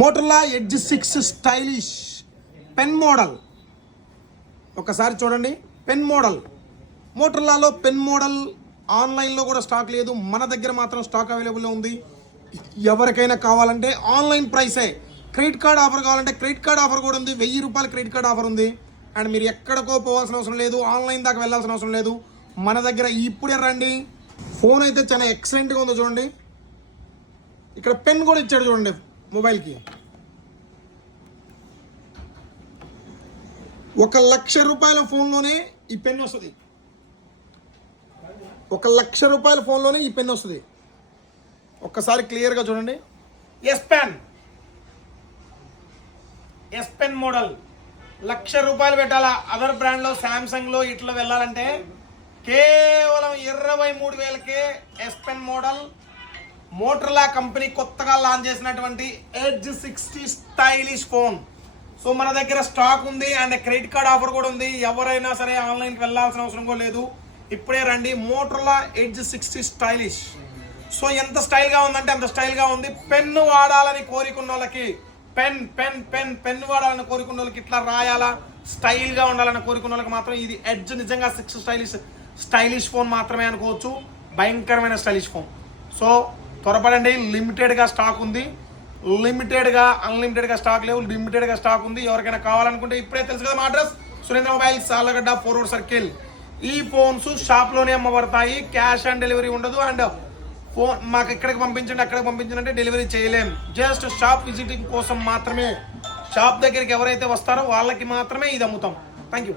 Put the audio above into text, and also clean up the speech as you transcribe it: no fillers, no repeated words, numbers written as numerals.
Motorola edge 6 stylish pen model. ఒకసారి చూడండి, pen model. మోటరోలాలో pen model ఆన్లైన్లో కూడా స్టాక్ లేదు, మన దగ్గర మాత్రం స్టాక్ అవైలబుల్లో ఉంది. ఎవరికైనా కావాలంటే ఆన్లైన్ ప్రైసే. క్రెడిట్ కార్డ్ ఆఫర్ కావాలంటే క్రెడిట్ కార్డ్ ఆఫర్ కూడా ఉంది, 1000 రూపాయల క్రెడిట్ కార్డ్ ఆఫర్ ఉంది. అండ్ మీరు ఎక్కడికో పోవాల్సిన అవసరం లేదు, ఆన్లైన్ దాకా వెళ్ళాల్సిన అవసరం లేదు, మన దగ్గర ఇప్పుడే రండి. ఫోన్ అయితే చాలా ఎక్సలెంట్గా ఉందో చూడండి. ఇక్కడ పెన్ కూడా ఇచ్చాడు చూడండి మొబైల్కి. 1,00,000 రూపాయల ఫోన్లోనే ఈ పెన్ వస్తుంది. 1,00,000 రూపాయల ఫోన్లోనే ఈ పెన్ వస్తుంది. ఒక్కసారి క్లియర్గా చూడండి. ఎస్ పెన్ మోడల్ 1,00,000 రూపాయలు పెట్టాలా. అదర్ బ్రాండ్లో శాంసంగ్లో ఇట్లా వెళ్ళాలంటే కేవలం 23,000కే S pen model. Motorola company కొత్తగా లాంచ్ చేసినటువంటి ఎడ్జ్ 60 స్టైలిష్ ఫోన్. సో మన దగ్గర స్టాక్ ఉంది అండ్ క్రెడిట్ కార్డ్ ఆఫర్ కూడా ఉంది. ఎవరైనా సరే ఆన్లైన్కి వెళ్ళాల్సిన అవసరం కూడా లేదు, ఇప్పుడే రండి. Motorola edge 60 stylish. సో ఎంత స్టైల్గా ఉందంటే అంత స్టైల్గా ఉంది. పెన్ను వాడాలని కోరుకున్న వాళ్ళకి, పెన్ వాడాలని కోరుకున్న వాళ్ళకి, ఇట్లా రాయాలా స్టైల్గా ఉండాలని కోరుకున్న వాళ్ళకి మాత్రం ఇది ఎడ్జ్ నిజంగా 6 స్టైలిష్ ఫోన్ మాత్రమే అనుకోవచ్చు. భయంకరమైన స్టైలిష్ ఫోన్. సో త్వరపడండి, లిమిటెడ్గా స్టాక్ ఉంది. అన్లిమిటెడ్గా స్టాక్ లేవు, లిమిటెడ్గా స్టాక్ ఉంది. ఎవరికైనా కావాలనుకుంటే ఇప్పుడే తెలుసు కదా మా address, Surendra mobiles, Salagadda 4 road circle. ఈ ఫోన్స్ షాప్లోనే అమ్మబడతాయి, క్యాష్ ఆన్ డెలివరీ ఉండదు. అండ్ ఫోన్ మాకు ఇక్కడికి పంపించండి అక్కడికి పంపించండి అంటే డెలివరీ చేయలేం. జస్ట్ షాప్ విజిటింగ్ కోసం మాత్రమే, షాప్ దగ్గరికి ఎవరైతే వస్తారో వాళ్ళకి మాత్రమే ఇది అమ్ముతాం. Thank you.